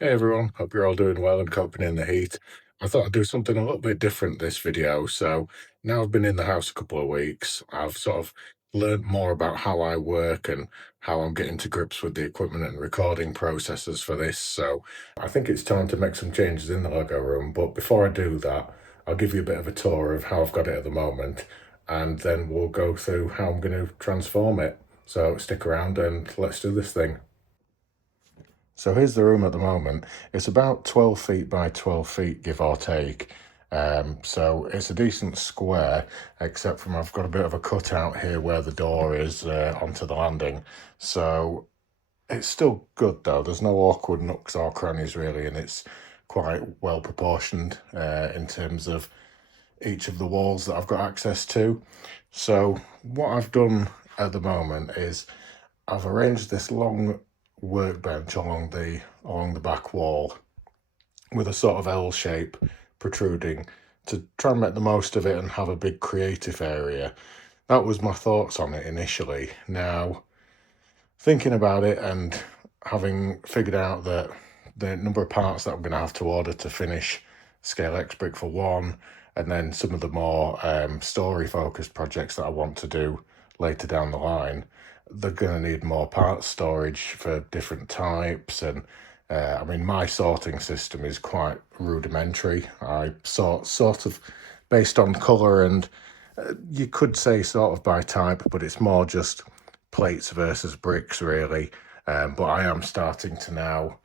Hey everyone, hope you're all doing well and coping in the heat. I thought I'd do something a little bit different this video. So now I've been in the house a couple of weeks, I've sort of learned more about how I work and how I'm getting to grips with the equipment and recording processes for this. So I think it's time to make some changes in the Lego room. But before I do that, I'll give you a bit of a tour of how I've got it at the moment, and then we'll go through how I'm going to transform it. So stick around and let's do this thing. So here's the room at the moment. It's about 12 feet by 12 feet, give or take. So it's a decent square, except from I've got a bit of a cutout here where the door is onto the landing. So it's still good though. There's no awkward nooks or crannies really, and it's quite well proportioned in terms of each of the walls that I've got access to. So what I've done at the moment is I've arranged this long workbench along the back wall with a sort of L shape protruding to try and make the most of it and have a big creative area. That was my thoughts on it initially. Now, thinking about it and having figured out that the number of parts that I'm going to have to order to finish Scale X Brick for one, and then some of the more story focused projects that I want to do later down the line, they're going to need more parts storage for different types. And I mean, my sorting system is quite rudimentary. I sort of based on color, and you could say sort of by type, but it's more just plates versus bricks, really. But I am starting to now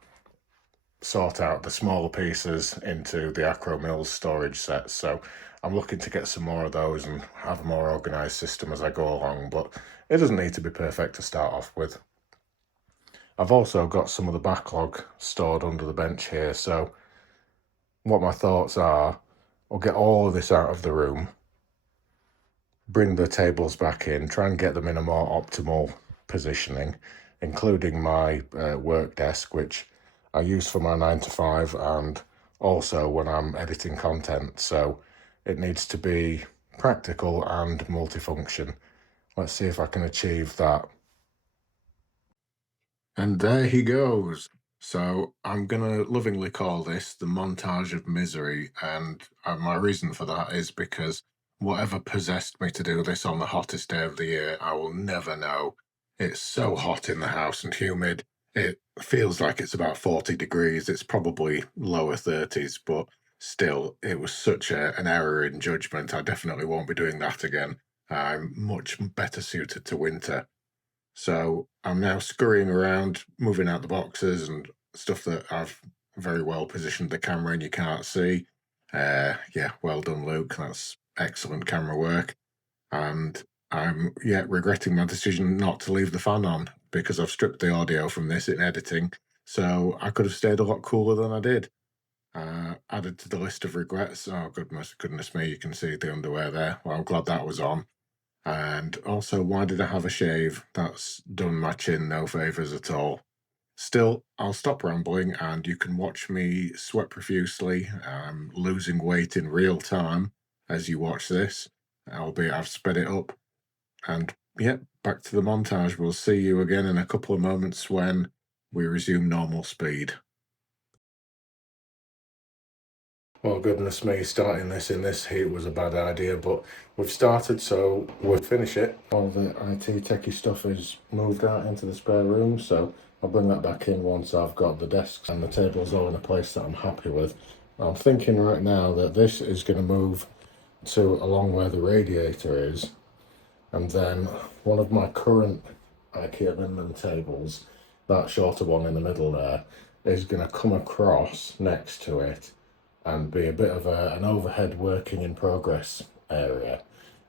sort out the smaller pieces into the Acro Mills storage sets. So I'm looking to get some more of those and have a more organized system as I go along. But it doesn't need to be perfect to start off with. I've also got some of the backlog stored under the bench here. So what my thoughts are, I'll get all of this out of the room, bring the tables back in, try and get them in a more optimal positioning, including my work desk, which I use for my 9 to 5 and also when I'm editing content. So it needs to be practical and multifunction. Let's see if I can achieve that. And there he goes. So I'm gonna lovingly call this the montage of misery, and my reason for that is because whatever possessed me to do this on the hottest day of the year, I will never know. It's so hot in the house and humid. It feels like it's about 40 degrees. It's probably lower 30s, but still, it was such an error in judgment. I definitely won't be doing that again. I'm much better suited to winter. So I'm now scurrying around, moving out the boxes and stuff that I've very well positioned the camera and you can't see. Yeah, well done, Luke. That's excellent camera work. And I'm regretting my decision not to leave the fan on because I've stripped the audio from this in editing. So I could have stayed a lot cooler than I did. Added to the list of regrets. Oh goodness me, you can see the underwear there. Well, I'm glad that was on. And also, why did I have a shave? That's done my chin no favours at all. Still, I'll stop rambling and you can watch me sweat profusely. I'm losing weight in real time as you watch this, albeit I've sped it up. And yep, back to the montage. We'll see you again in a couple of moments when we resume normal speed. Well, goodness me, starting this in this heat was a bad idea, but we've started, so we'll finish it. All the IT techie stuff is moved out into the spare room, so I'll bring that back in once I've got the desks and the tables all in a place that I'm happy with. I'm thinking right now that this is going to move to along where the radiator is, and then one of my current IKEA Lindemann tables, that shorter one in the middle there, is going to come across next to it and be a bit of an overhead working in progress area.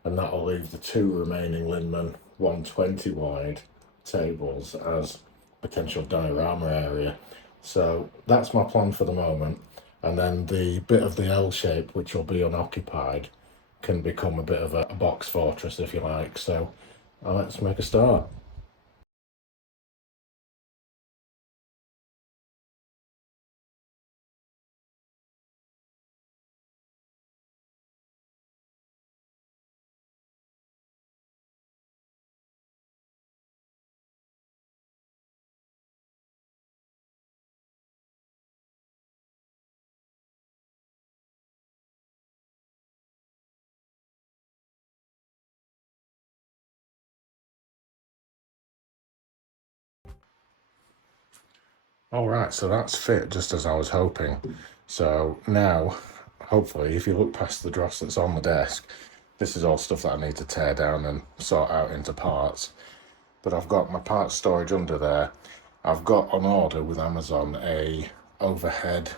And that'll leave the two remaining Lindemann 120 wide tables as potential diorama area. So that's my plan for the moment. And then the bit of the L shape, which will be unoccupied, can become a bit of a box fortress, if you like. So let's make a start. All right, so that's fit just as I was hoping. So now, hopefully, if you look past the dross that's on the desk, this is all stuff that I need to tear down and sort out into parts. But I've got my parts storage under there. I've got on order with Amazon a overhead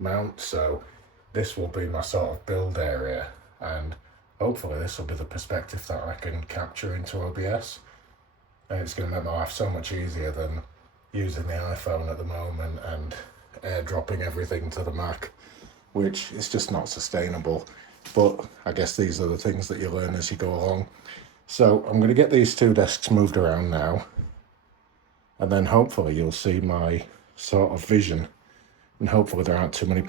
mount, so this will be my sort of build area, and hopefully this will be the perspective that I can capture into OBS, and it's going to make my life so much easier than using the iPhone at the moment and airdropping everything to the Mac, which is just not sustainable. But I guess these are the things that you learn as you go along. So I'm going to get these two desks moved around now, and then hopefully you'll see my sort of vision, and hopefully there aren't too many.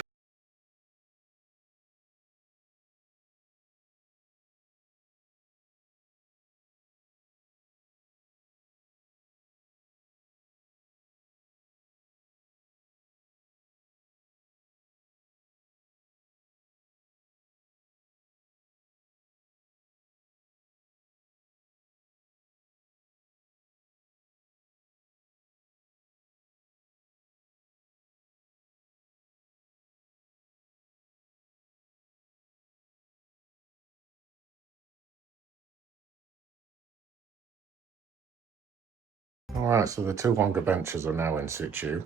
All right, so the two longer benches are now in situ.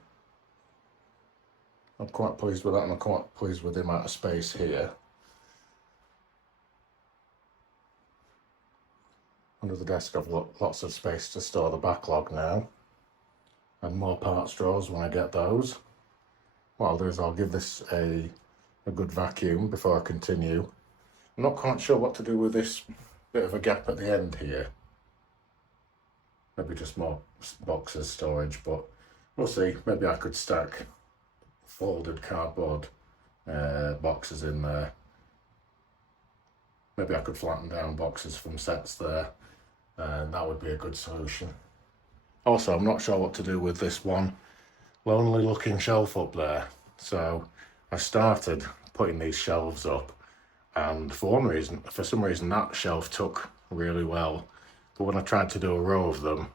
I'm quite pleased with that, and I'm quite pleased with the amount of space here. Under the desk I've got lots of space to store the backlog now, and more parts drawers when I get those. What I'll do is I'll give this a good vacuum before I continue. I'm not quite sure what to do with this bit of a gap at the end here. Maybe just more boxes storage, but we'll see. Maybe I could stack folded cardboard boxes in there. Maybe I could flatten down boxes from sets there, and that would be a good solution. Also, I'm not sure what to do with this one lonely looking shelf up there. So I started putting these shelves up, and for some reason that shelf took really well, but when I tried to do a row of them,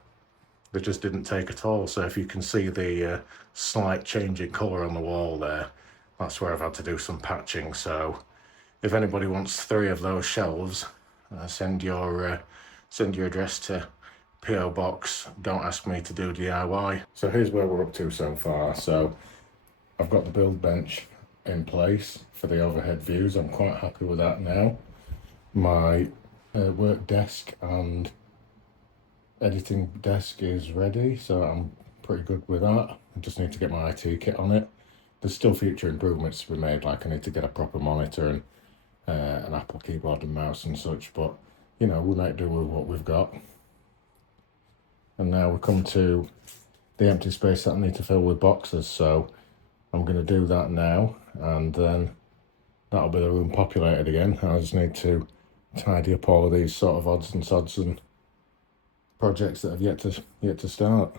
they just didn't take at all. So if you can see the slight change in colour on the wall there, that's where I've had to do some patching. So if anybody wants 3 of those shelves, send your address to PO Box. Don't ask me to do DIY. So here's where we're up to so far. So I've got the build bench in place for the overhead views. I'm quite happy with that now. My work desk and editing desk is ready, so I'm pretty good with that. I just need to get my IT kit on it. There's still future improvements to be made, like I need to get a proper monitor and an Apple keyboard and mouse and such, but you know, we might do with what we've got. And now we come to the empty space that I need to fill with boxes, so I'm going to do that now, and then that'll be the room populated again. I just need to tidy up all of these sort of odds and sods and projects that have yet to start.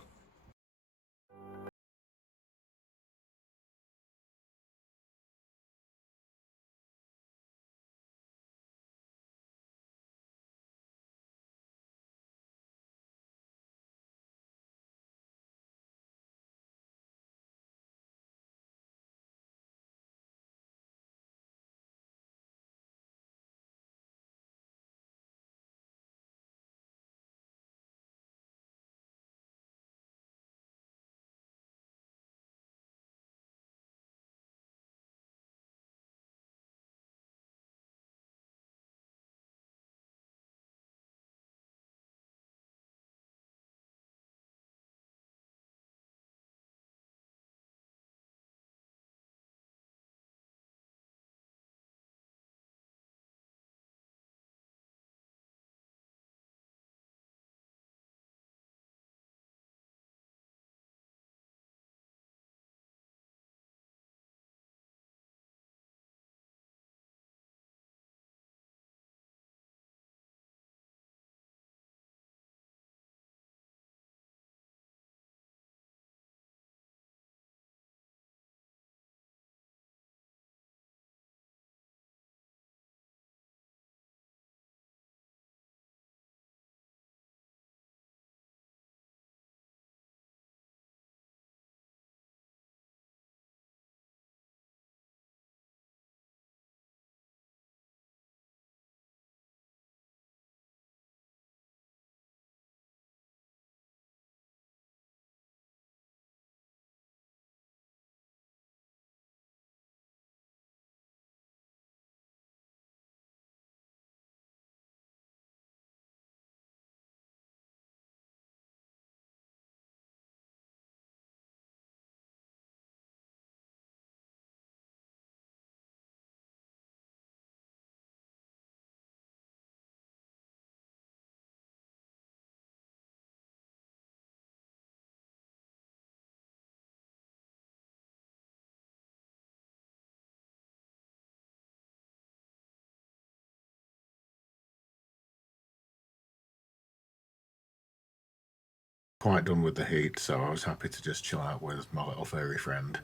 Quite done with the heat, so I was happy to just chill out with my little furry friend.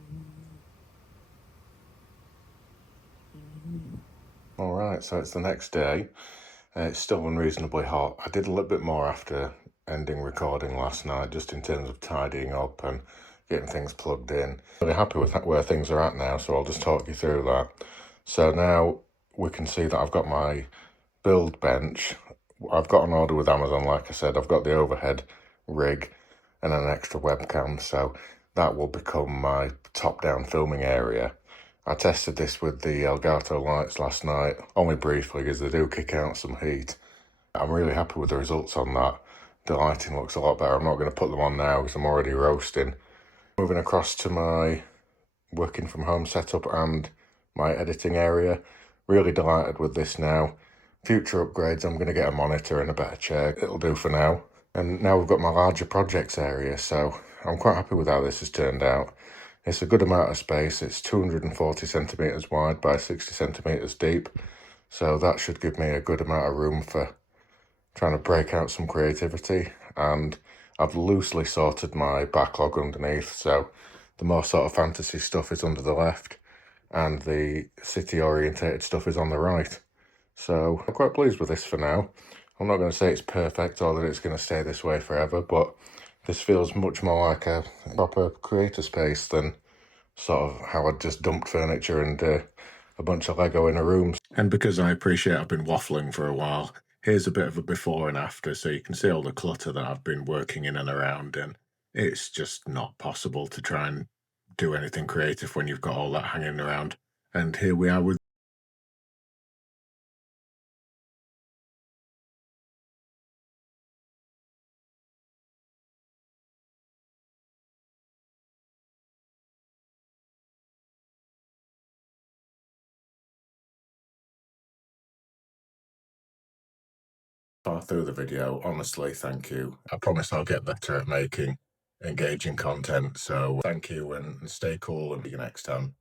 Alright, so it's the next day. It's still unreasonably hot. I did a little bit more after ending recording last night, just in terms of tidying up and getting things plugged in. Really happy with where things are at now, so I'll just talk you through that. So now we can see that I've got my build bench. I've got an order with Amazon, like I said. I've got the overhead rig and an extra webcam, so that will become my top-down filming area. I tested this with the Elgato lights last night, only briefly because they do kick out some heat. I'm really happy with the results on that. The lighting looks a lot better. I'm not going to put them on now because I'm already roasting. Moving across to my working from home setup and my editing area. Really delighted with this now. Future upgrades, I'm going to get a monitor and a better chair. It'll do for now. And now we've got my larger projects area, so I'm quite happy with how this has turned out. It's a good amount of space. It's 240 centimetres wide by 60 centimetres deep. So that should give me a good amount of room for trying to break out some creativity. And I've loosely sorted my backlog underneath. So the more sort of fantasy stuff is under the left and the city orientated stuff is on the right. So I'm quite pleased with this for now. I'm not going to say it's perfect or that it's going to stay this way forever, but this feels much more like a proper creator space than sort of how I just dumped furniture and a bunch of Lego in a room. And because I appreciate I've been waffling for a while, here's a bit of a before and after, so you can see all the clutter that I've been working in and around, and it's just not possible to try and do anything creative when you've got all that hanging around. And here we are with far through the video. Honestly, thank you. I promise I'll get better at making engaging content. So thank you and stay cool and see you next time.